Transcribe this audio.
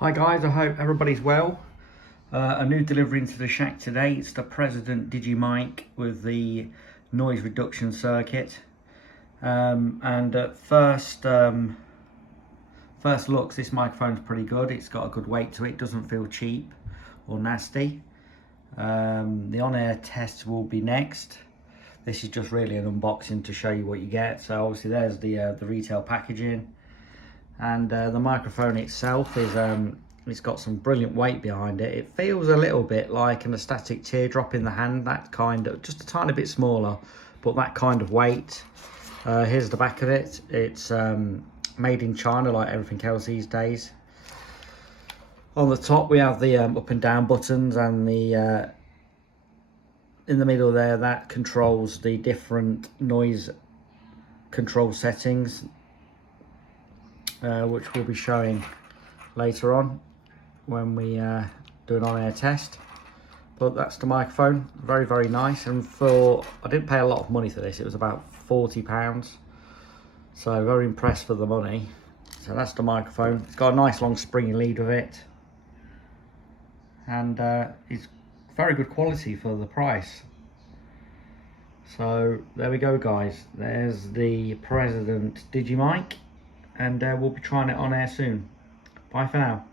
Hi guys, I hope everybody's well. A new delivery into the shack today. It's the President Digimike with the noise reduction circuit. And at first looks, this microphone's pretty good. It's got a good weight to it, doesn't feel cheap or nasty. The on-air test will be next. This is just really an unboxing to show you what you get. So obviously there's the retail packaging. And the microphone itself is it's got some brilliant weight behind it. It feels a little bit like an static teardrop in the hand, that kind of, just a tiny bit smaller, but that kind of weight. Here's the back of it. It's made in China like everything else these days. On the top we have the up and down buttons, and the in the middle there, that controls the different noise control settings, which we'll be showing later on when we do an on-air test. But that's the microphone, very nice. And I didn't pay a lot of money for this, it was about £40, so very impressed for the money. So that's the microphone. It's got a nice long springy lead with it, and it's very good quality for the price. So there we go guys, there's the President Digimike, and we'll be trying it on air soon. Bye for now.